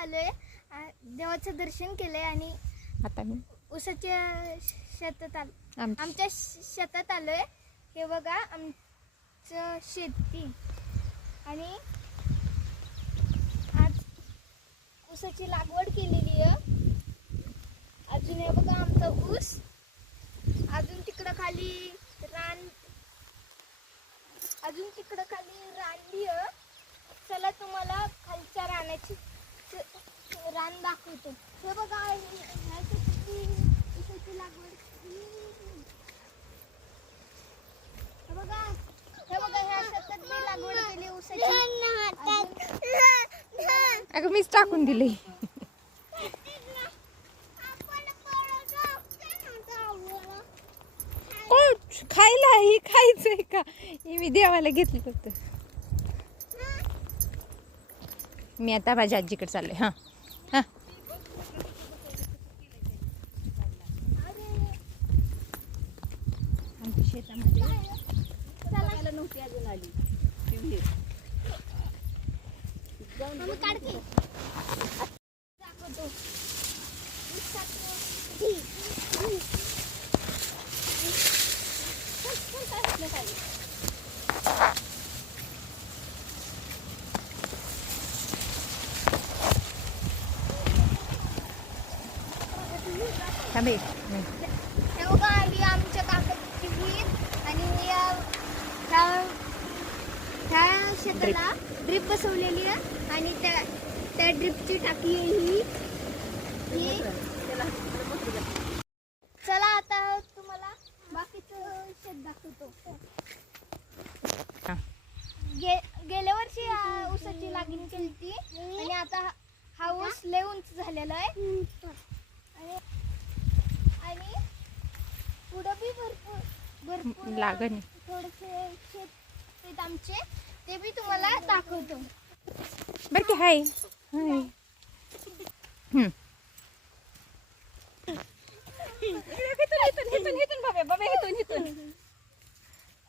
आलोय, देवाचं दर्शन केलंय आणि आता मी ऊसाच्या शेतात आमच्या शेतात आलोय. हे बघा आमचं शेती आणि आज ऊसाची लागवड केलेली आहे. अजून हे बघा आमचा ऊस, अजून तिकडं खाली रान, रानली आहे. चला तुम्हाला खालच्या रानाची रान दाखवतो. हे बघा ह्या शेताची ऊसाची लागवड. हे बघा ह्या शेतात मी लागवड केली ऊसाची. अगं मीच टाकून दिली. खायला ही खायचंय का? हे मी देवाला घेतलं फक्त. मी आता माझ्या आजीकडे चालले. हा हा आमच्या शेतामध्ये नव्हती अजून आली. दाखवतो. थांबे. हे बघा आम्ही आमच्या काकाची विहीर आणि ह्या शेताला ड्रिप बसवलेली आहे आणि त्या ड्रिपची टाकी ही. चला आता तुम्हाला बाकीचं शेत दाखवतो. गेल्या वर्षी ऊसाची लागण केली ती आणि आता हा ऊस लय उंच झालेला आहे आणि पुढं बी भरपूर लागण थोडेसे शेत आहेत आमचे, ते बी तुम्हाला दाखवतो. बरं की हाय हाय.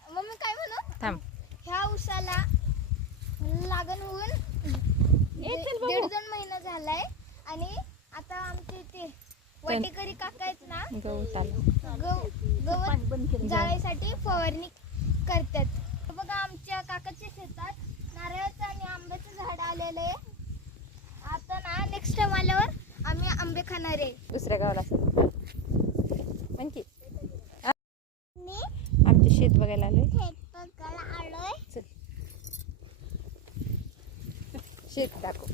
मम्मी काय म्हणू? थांब. ह्या ऊसाला लागण होऊन 1.5-2 महिना झालाय आणि आता आमचे ते वाटेकरी काका आहेत ना, गवत आलं. गवत जाळीसाठी फवारणी करतात. बघा आमच्या काकाच्या शेतात नारळाचं आणि आंब्याचं झाड आलेलं आहे. आता ना नेक्स्ट टाइम आल्यावर आम्ही आंबे खाणार आहे. दुसऱ्या गावाला म्हणकी आमचे शेत बघायला आलोय. चल शेत दाखव.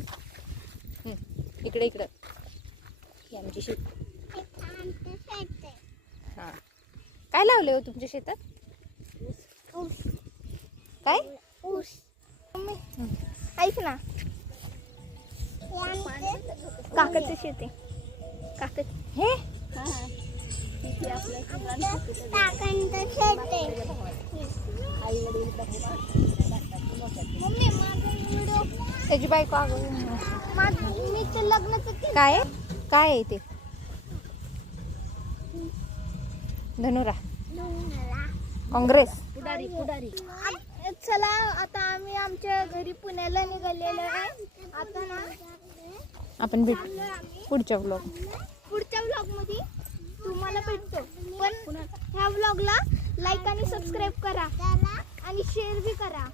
इकडे इकडं ही आमची शेत. हा काय लावले हो तुमच्या शेतात? काय? ऊस. ऐक ना, काकाचं शेत आहे. हे मम्मी माझा व्हिडिओ, त्याची बायको मी ते लग्नाचं केलं. काय काय आहे ते? धनुरा काँग्रेस. चला आता आम्ही आमच्या घरी पुण्याला निघालेलो आहे. आता ना आपण भेटू पुढच्या व्लॉग मध्ये तुम्हाला भेटतो. पण ह्या व्लॉगला लाईक आणि सबस्क्राईब करा आणि शेअर बी करा.